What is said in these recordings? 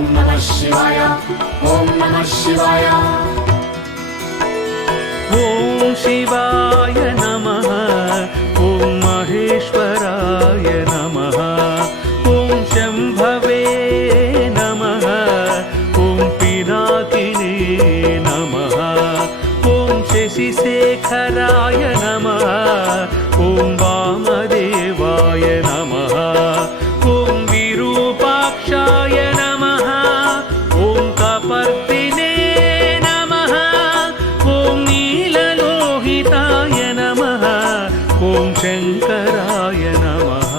ॐ नमः शिवाय ॐ नमः शिवाय ॐ शिवाय नमः ॐ महेश्वराय नमः ॐ शम्भवे नमः ॐ पिनाकिने नमः ॐ शशिशेखराय नमः ॐ वामदेवाय नमः ॐ विरूपाक्षाय नमः ॐ कपर्दिने नमः ॐ नीललोहिताय नमः ॐ शङ्कराय नमः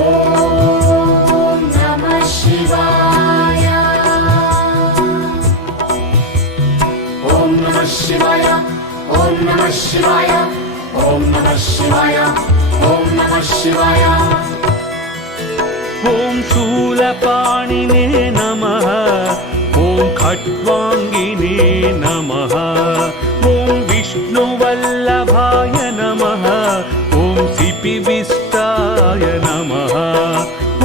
ॐ नमः शिवाय ॐ नमः शिवाय ॐ नमः शिवाय ॐ नमः शिवाय ॐ नमः शिवाय ॐ शूलपाणिने नमः ॐ खट्वाङ्गिने नमः ॐ विष्णुवल्लभाय नमः ॐ सिपिविष्टाय नमः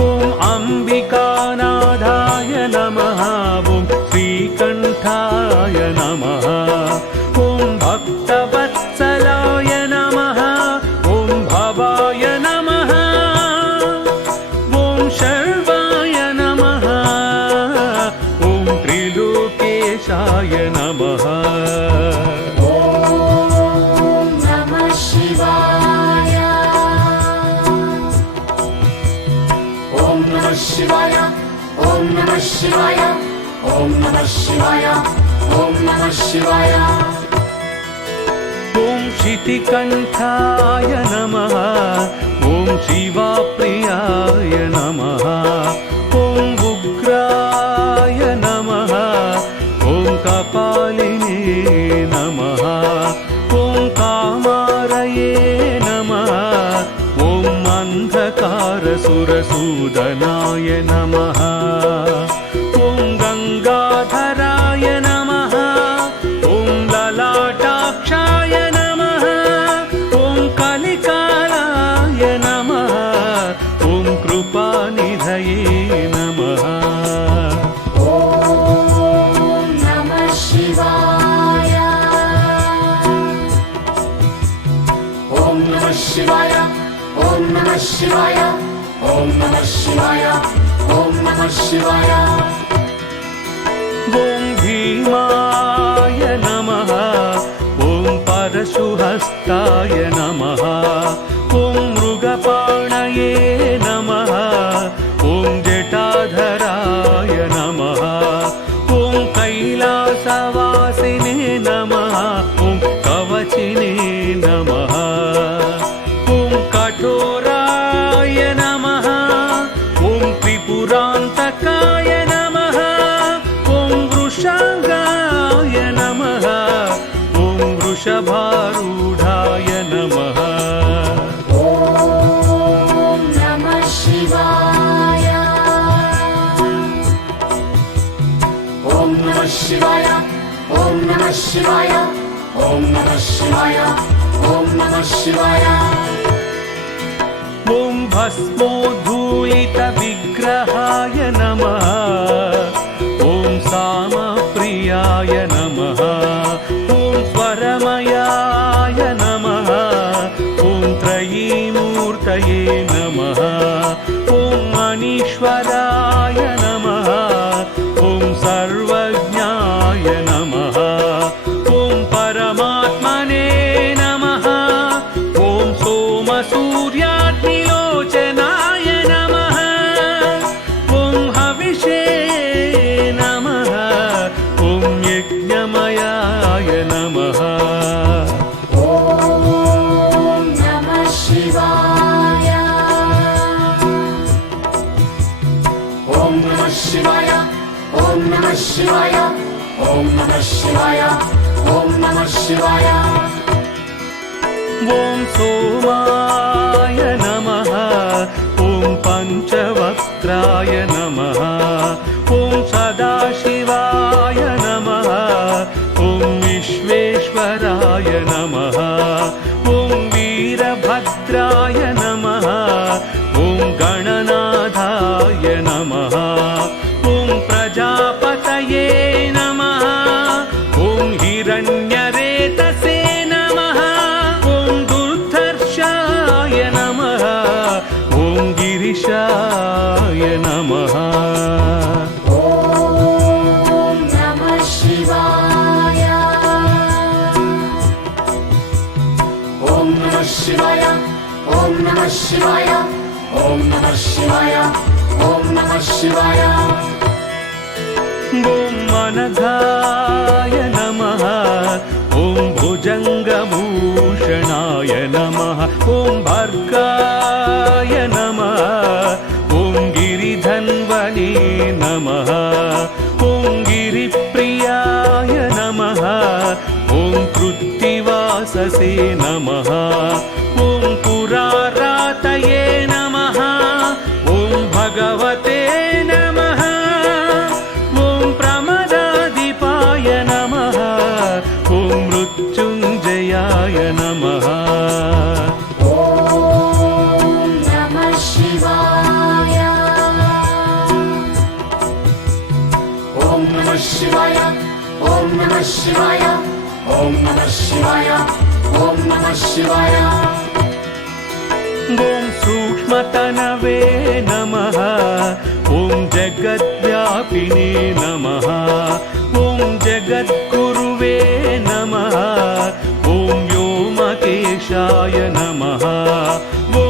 ॐ अम्बिकानाथाय नमः ॐ श्रीकण्ठाय नमः ॐ भक्तवत्सलाय नमः ॐ भवाय नमः ॐ शर्वाय नमः ॐ त्रिलोकेशाय नमः ॐ नमः शिवाय ॐ नमः शिवाय ॐ नमः शिवाय ॐ नमः शिवाय ॐ नमः शिवाय ॐ शितिकण्ठाय नमः ॐ शिवाप्रियाय नमः ॐ उग्राय नमः ॐ कपालिने नमः ॐ कामारये नमः ॐ अन्धकारसुरसूदनाय नमः ॐ गङ्गाधराय नमः ॐ ललाटाक्षाय नमः ॐ कलिकालाय नमः ॐ कृपानिधये नमः ॐ नमः शिवाय ॐ नमः शिवाय ॐ नमः शिवाय ॐ नमः शिवाय ॐ नमः शिवाय ॐ भीमाय नमः ॐ परशुहस्ताय नमः ॐ मृगपाणये नमः ॐ जटाधराय नमः ॐ कैलासवासिने नमः ॐ कवचिने नमः ॐ कठोराय नमः ॐ त्रिपुरान्तकाय नमः ॐ वृषाङ्गाय नमः ॐ वृषभारूढाय नमः ॐ नमः शिवाय ॐ नमः शिवाय ॐ नमः शिवाय ॐ नमः शिवाय ॐ नमः शिवाय ॐ भस्मोद्धूलितविग्रहाय नमः ॐ सामप्रियाय नमः ॐ स्वरमयाय नमः ॐ त्रयीमूर्तये नमः ॐ मनीश्वराय नमः ॐ सर्वज्ञाय नमः ॐ परमात्मने नमः ॐ सोमसूर्याग्निलोचनाय नमः ॐ हविषे नमः ॐ यज्ञमयाय नमः ॐ नमः शिवाय ॐ नमः शिवाय ॐ नमः शिवाय ॐ नमः शिवाय ॐ नमः शिवाय ॐ सोमाय नमः ॐ पञ्चवक्त्राय नमः ॐ सदाशिवाय नमः ॐ विश्वेश्वराय नमः ॐ वीरभद्राय नमः ॐ गणनाथाय नमः शिवाय ॐ नमः शिवाय ॐ नमः शिवाय ॐ मनघाय नमः ॐ भुजङ्गभूषणाय नमः ॐ भर्गाय नमः ॐ गिरिधन्वने नमः ॐ गिरिप्रियाय नमः ॐ कृत्तिवाससे नमः ॐ पुरारातये नमः ॐ भगवते नमः ॐ प्रमदाधिपाय नमः ॐ मृत्युञ्जयाय नमः ॐ नमः शिवाय ॐ नमः शिवाय ॐ नमः शिवाय ॐ नमः शिवाय ॐ नमः शिवाय ॐ सूक्ष्मतनवे नमः ॐ जगद्व्यापिने नमः ॐ जगद्गुरुवे नमः ॐ व्योमकेशाय नमः ॐ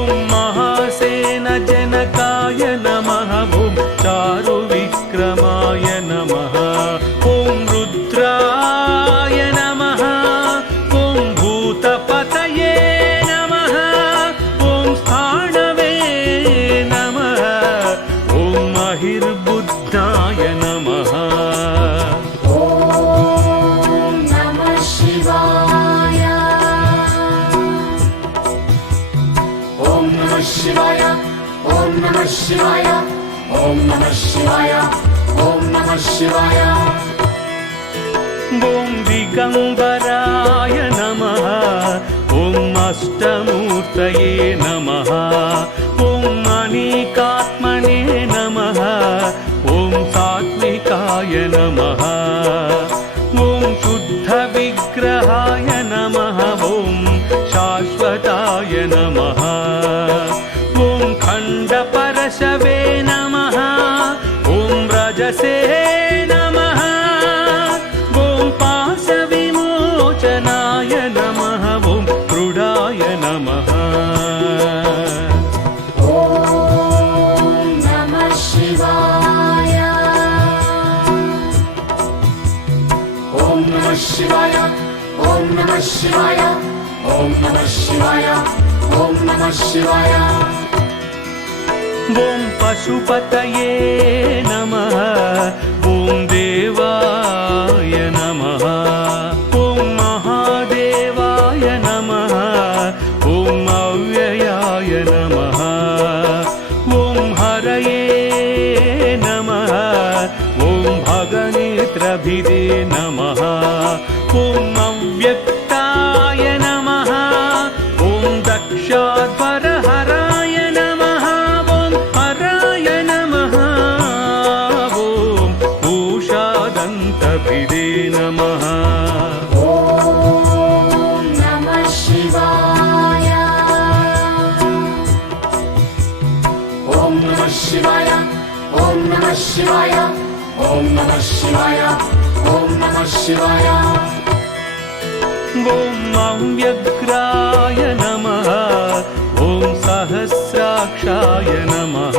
महासेनजनकाय नमः ॐ चारुविक्रमाय नमः ॐ रुद्राय नमः ॐ भूतपतये नमः ॐ स्थाणवे नमः ॐ महिर्बुद्धाय नमः ॐ नमः शिवाय ॐ नमः शिवाय ॐ नमः शिवाय ॐ नमः शिवाय ॐ नमः शिवाय ॐ दिगम्बराय नमः ॐ अष्टमूर्तये नमः ॐ अनेकात्मने नमः ॐ सात्विकाय नमः ॐ शुद्धविग्रहाय नमः ॐ शाश्वताय नमः ॐ खण्डपरशवे नमः ॐ रजसे नमः ॐ पाशविमोचनाय नमः ॐ क्रुडाय नमः ॐ नमः शिवाय ॐ नमः शिवाय ॐ नमः शिवाय ॐ नमः शिवाय ॐ नमः शिवाय ॐ पशुपतये नमः ॐ देवाय नमः ॐ महादेवाय नमः ॐ अव्ययाय नमः ॐ हरये नमः ॐ भगनेत्रभिदे नमः ॐ अव्यक्ताय नमः ॐ दक्षाध्वरहराय नमः ॐ हराय नमः ॐ उषादन्तभिदे नमः ॐ नमः शिवाय ॐ नमः शिवाय ॐ नमः शिवाय ॐ नमः शिवाय ॐ नमः शिवाय ॐ अव्यग्राय नमः ॐ सहस्राक्षाय नमः